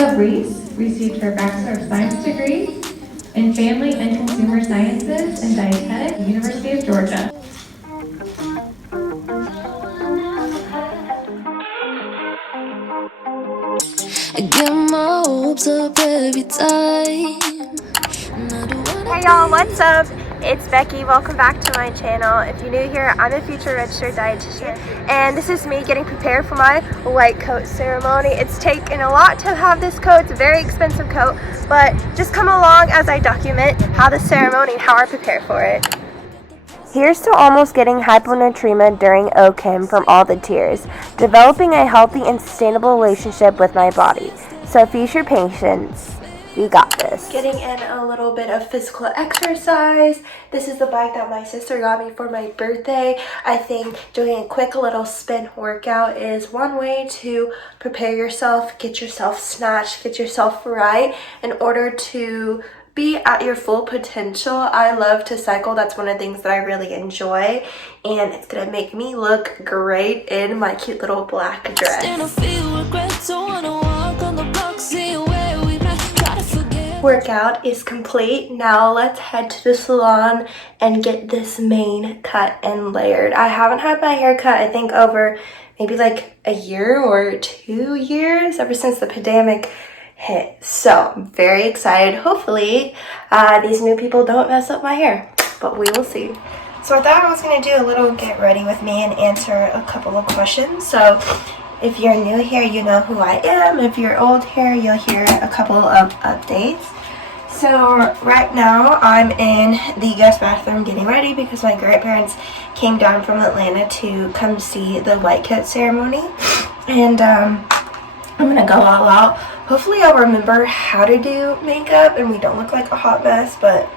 Angela Reese received her Bachelor of Science degree in Family and Consumer Sciences and Dietetics at the University of Georgia. I get my hopes up every time. Hey y'all, what's up? It's Becky. Welcome back to my channel. If you're new here, I'm a future registered dietitian, and this is me getting prepared for my white coat ceremony. It's taken a lot to have this coat. It's a very expensive coat, but just come along as I document how the ceremony and how I prepare for it. Here's to almost getting hyponatremia during OCHEM from all the tears, developing a healthy and sustainable relationship with my body. So future patients, we got this. Getting in a little bit of physical exercise. This is the bike that my sister got me for my birthday. I think doing a quick little spin workout is one way to prepare yourself, get yourself snatched, get yourself right in order to be at your full potential. I love to cycle. That's one of the things that I really enjoy, and it's gonna make me look great in my cute little black dress. Workout is complete. Now let's head to the salon and get this mane cut and layered. I haven't had my hair cut, I think, over maybe like a year or 2 years, ever since the pandemic hit. So I'm very excited. Hopefully these new people don't mess up my hair, but we will see. So I thought I was going to do a little get ready with me and answer a couple of questions. So if you're new here, you know who I am. If you're old here, you'll hear a couple of updates. So right now I'm in the guest bathroom getting ready because my grandparents came down from Atlanta to come see the white coat ceremony, and I'm gonna go all out. Hopefully I'll remember how to do makeup and we don't look like a hot mess. But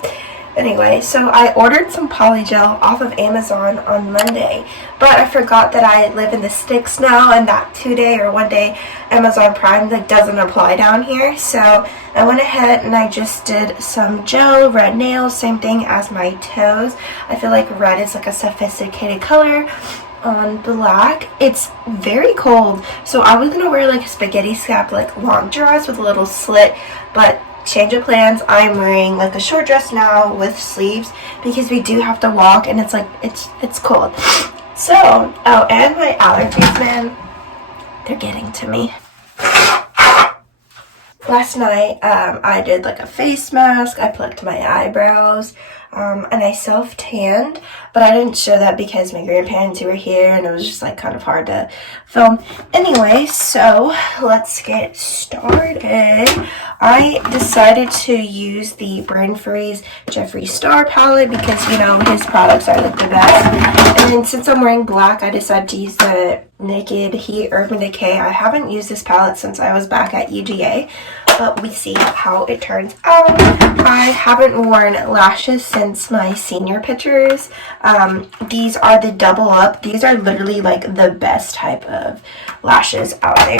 anyway, so I ordered some polygel off of Amazon on Monday, but I forgot that I live in the sticks now, and that 2-day or 1-day Amazon Prime that doesn't apply down here. So I went ahead and I just did some gel, red nails, same thing as my toes. I feel like red is like a sophisticated color on black. It's very cold, so I was gonna wear like a spaghetti strap, like long dress with a little slit, but change of plans. I'm wearing like a short dress now with sleeves because we do have to walk, and it's like it's cold. So oh, and my allergies, man, they're getting to me. Last night I did like a face mask, I plucked my eyebrows, and I self-tanned, but I didn't show that because my grandparents were here and it was just like kind of hard to film. Anyway, so let's get started. I decided to use the Brain Freeze Jeffree Star palette because, you know, his products are like the best. And then since I'm wearing black, I decided to use the Naked Heat Urban Decay. I haven't used this palette since I was back at UGA, but we see how it turns out. I haven't worn lashes since my senior pictures. These are the double up. These are literally like the best type of lashes out there.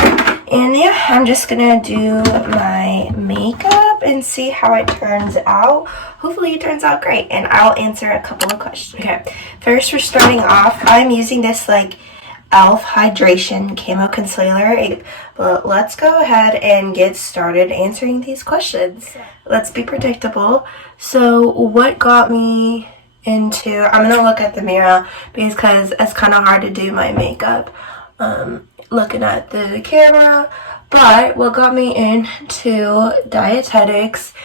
And yeah, I'm just gonna do my makeup and see how it turns out. Hopefully it turns out great, and I'll answer a couple of questions. Okay, first we're starting off. I'm using this like Elf Hydration Camo Concealer, but let's go ahead and get started answering these questions. Let's be predictable. So what got me into, I'm gonna look at the mirror because it's kind of hard to do my makeup looking at the camera, but what got me into dietetics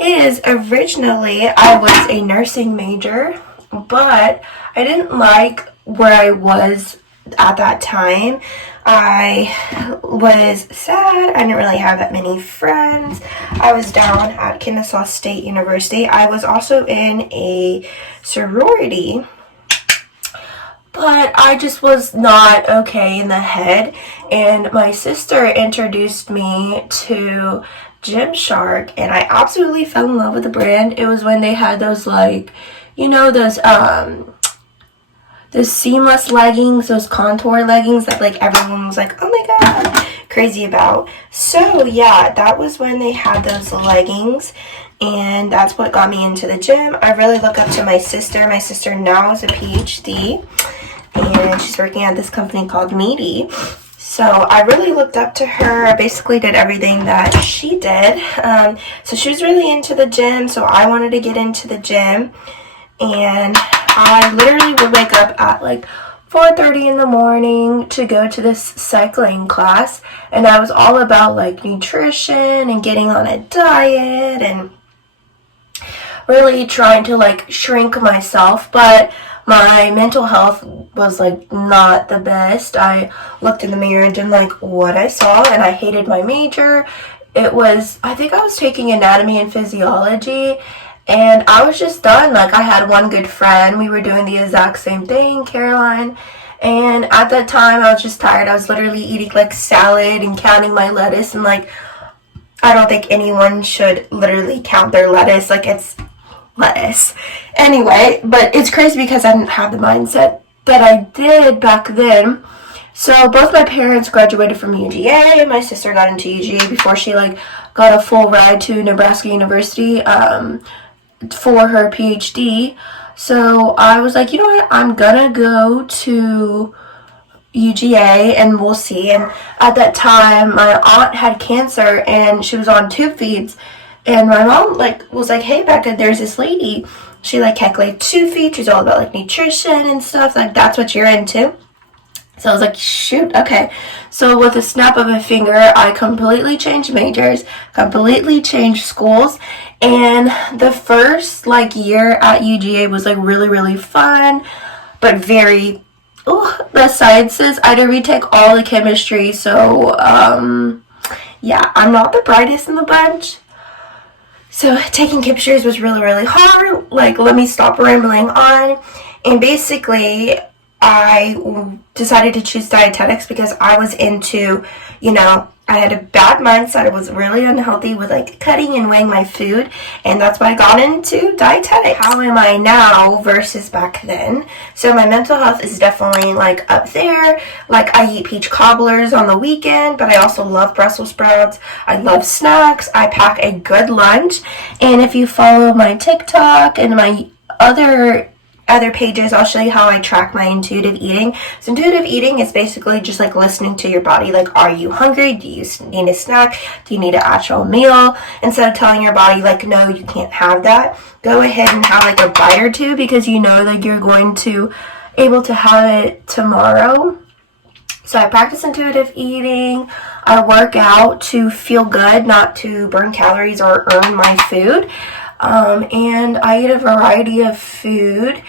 is originally I was a nursing major, but I didn't like where I was at that time. I was sad. I didn't really have that many friends. I was down at Kennesaw State University. I was also in a sorority, but I just was not okay in the head. And my sister introduced me to Gymshark, and I absolutely fell in love with the brand. It was when they had those, like, you know, those seamless leggings, those contour leggings that like everyone was like, oh my god, crazy about. So yeah, that was when they had those leggings, and that's what got me into the gym. I really look up to my sister. My sister now is a PhD, and she's working at this company called Meaty. So I really looked up to her. I basically did everything that she did. So she was really into the gym, so I wanted to get into the gym. And I literally would wake up at like 4:30 in the morning to go to this cycling class. And I was all about like nutrition and getting on a diet and really trying to like shrink myself, but my mental health was like not the best. I looked in the mirror and didn't like what I saw, and I hated my major. I think I was taking anatomy and physiology, and I was just done. Like, I had one good friend, we were doing the exact same thing, Caroline, and at that time I was just tired. I was literally eating like salad and counting my lettuce, and like, I don't think anyone should literally count their lettuce. Like, it's lettuce. Anyway, but it's crazy because I didn't have the mindset that I did back then. So both my parents graduated from UGA. My sister got into UGA before she like got a full ride to Nebraska University for her PhD. So I was like, you know what, I'm gonna go to UGA and we'll see. And at that time my aunt had cancer and she was on tube feeds, and my mom like was like, hey Becca, there's this lady, she like calculated tube feed, she's all about like nutrition and stuff, like that's what you're into. So I was like, shoot, okay. So with a snap of a finger, I completely changed majors, completely changed schools, and the first like year at UGA was like really, really fun, but very, the sciences, I had to retake all the chemistry, so yeah, I'm not the brightest in the bunch. So taking pictures was really, really hard. Like, let me stop rambling on. And basically, I decided to choose dietetics because I was into, I had a bad mindset. I was really unhealthy with like cutting and weighing my food, and that's why I got into dietetics. How am I now versus back then? So my mental health is definitely like up there. Like, I eat peach cobblers on the weekend, but I also love Brussels sprouts. I love snacks. I pack a good lunch, and if you follow my TikTok and my other pages, I'll show you how I track my intuitive eating. So intuitive eating is basically just like listening to your body. Like, are you hungry? Do you need a snack? Do you need an actual meal? Instead of telling your body like, no, you can't have that, go ahead and have like a bite or two, because you know that you're going to able to have it tomorrow. So I practice intuitive eating. I work out to feel good, not to burn calories or earn my food. And I eat a variety of food,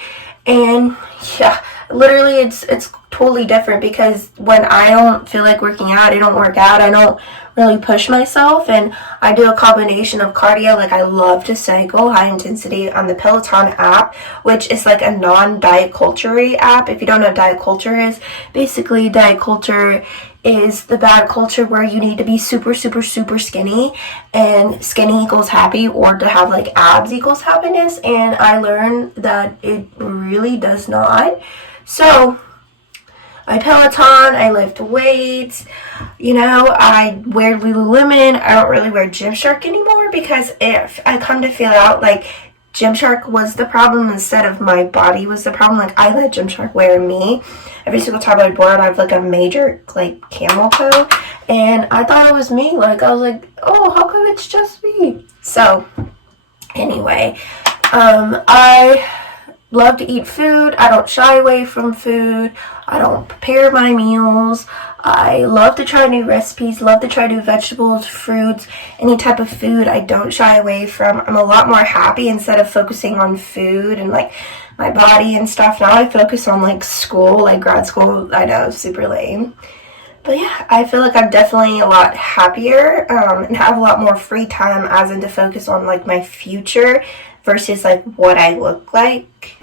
and yeah, literally it's totally different, because when I don't feel like working out, I don't work out, I don't really push myself, and I do a combination of cardio. Like, I love to cycle high intensity on the Peloton app, which is like a non-diet culture app. If you don't know what diet culture is, basically diet culture is the bad culture where you need to be super, super, super skinny, and skinny equals happy, or to have like abs equals happiness, and I learned that it really does not. So I Peloton, I lift weights, I wear Lululemon. I don't really wear Gymshark anymore, because if I come to feel out, like, Gymshark was the problem instead of my body was the problem. Like, I let Gymshark wear me. Every single time I would wear it, I have like a major like camel toe, and I thought it was me. Like, I was like, oh, how come it's just me? So anyway, I love to eat food. I don't shy away from food. I don't prepare my meals. I love to try new recipes, love to try new vegetables, fruits, any type of food I don't shy away from. I'm a lot more happy instead of focusing on food and like my body and stuff. Now I focus on like school, like grad school. I know, super lame. But yeah, I feel like I'm definitely a lot happier and have a lot more free time, as in to focus on like my future versus like what I look like.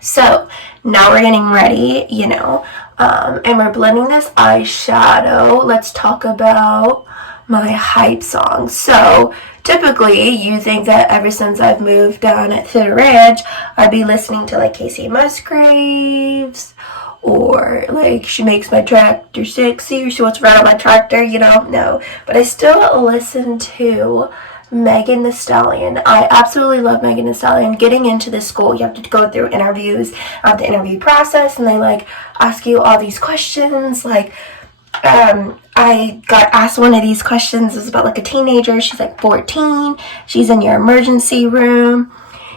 So now we're getting ready, and we're blending this eyeshadow. Let's talk about my hype song. So typically you think that ever since I've moved down at the ranch, I'd be listening to like Casey Musgraves, or like She Makes My Tractor Sexy, or She Wants to Ride on My Tractor, no. But I still listen to Megan Thee Stallion. I absolutely love Megan Thee Stallion. Getting into this school, you have to go through interviews, the interview process, and they like ask you all these questions, like, I got asked one of these questions. It was about like a teenager. She's like 14. She's in your emergency room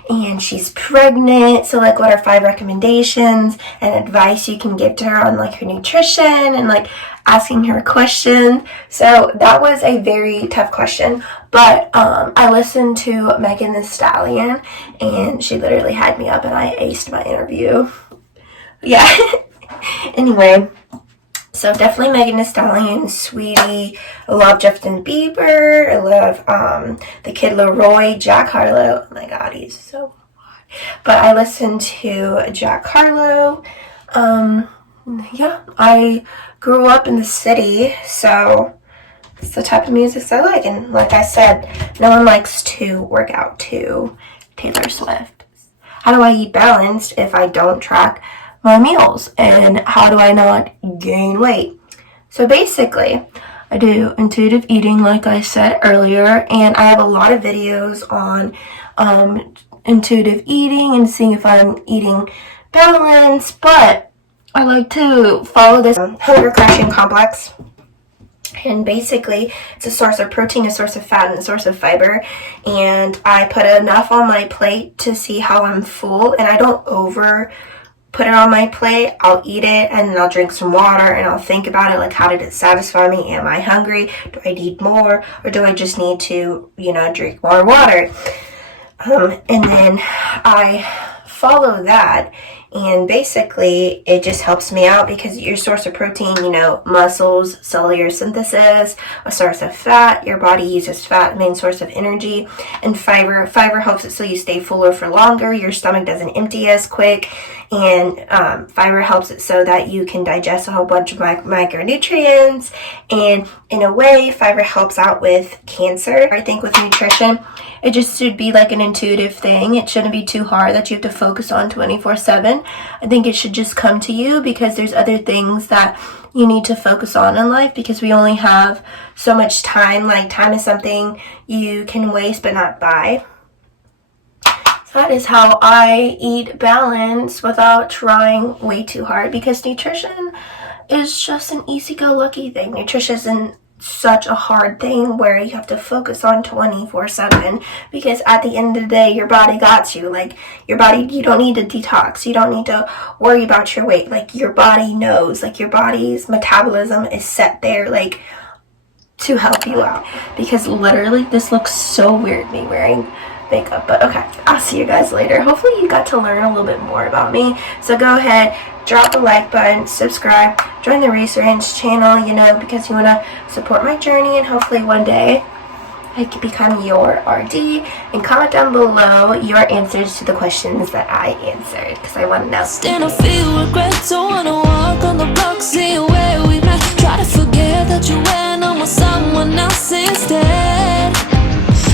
and she's pregnant. So like, what are 5 recommendations and advice you can give to her on like her nutrition, and like asking her questions. So that was a very tough question, but I listened to Megan Thee Stallion, and she literally had me up and I aced my interview. Yeah. Anyway, so definitely Megan Thee Stallion, Sweetie. I love Justin Bieber. I love the kid Leroy, Jack Harlow. Oh my god, he's so hot. But I listened to Jack Harlow. Yeah, I grew up in the city, so it's the type of music I like. And like I said, no one likes to work out to Taylor Swift. How do I eat balanced if I don't track my meals? And how do I not gain weight? So basically, I do intuitive eating, like I said earlier, and I have a lot of videos on intuitive eating and seeing if I'm eating balanced, but I like to follow this hunger crashing complex. And basically, it's a source of protein, a source of fat, and a source of fiber. And I put enough on my plate to see how I'm full, and I don't over put it on my plate. I'll eat it, and then I'll drink some water, and I'll think about it, like, how did it satisfy me? Am I hungry? Do I need more? Or do I just need to, drink more water? And then I follow that. And basically, it just helps me out because your source of protein, muscles, cellular synthesis, a source of fat, your body uses fat, main source of energy, and fiber. Fiber helps it so you stay fuller for longer, your stomach doesn't empty as quick, and fiber helps it so that you can digest a whole bunch of micronutrients, and in a way, fiber helps out with cancer. I think with nutrition, it just should be like an intuitive thing. It shouldn't be too hard that you have to focus on 24/7. I think it should just come to you because there's other things that you need to focus on in life because we only have so much time. Like, time is something you can waste but not buy. So that is how I eat balanced without trying way too hard, because nutrition is just an easy-go-lucky thing. Nutrition isn't such a hard thing where you have to focus on 24/7, because at the end of the day, your body got you. Like, your body, you don't need to detox, you don't need to worry about your weight. Like, your body knows, like, your body's metabolism is set there, like, to help you out. Because literally, this looks so weird, me wearing makeup, but okay, I'll see you guys later. Hopefully you got to learn a little bit more about me. So go ahead, drop the like button, subscribe, join the Research channel, because you want to support my journey, and hopefully one day I can become your RD. And comment down below your answers to the questions that I answered, because I want to know. Stand I feel regret, don't wanna walk on the block, see where we met. Try to forget that you went on with someone else instead.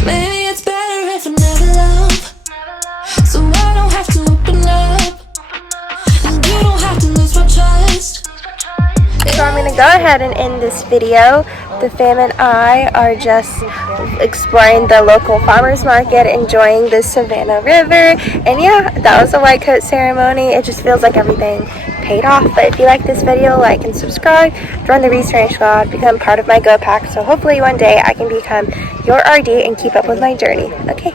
Maybe it's better if I never love, so I don't have to open up, and you don't have to lose my trust. So I'm going to go ahead and end this video. The fam and I are just exploring the local farmers market, enjoying the Savannah River, and yeah, that was a white coat ceremony. It just feels like everything paid off. But if you like this video, like and subscribe, join the Research squad, become part of my Go Pack, so hopefully one day I can become your RD and keep up with my journey. Okay,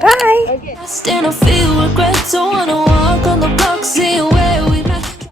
bye! Stand I feel regret, don't wanna walk on the block, see where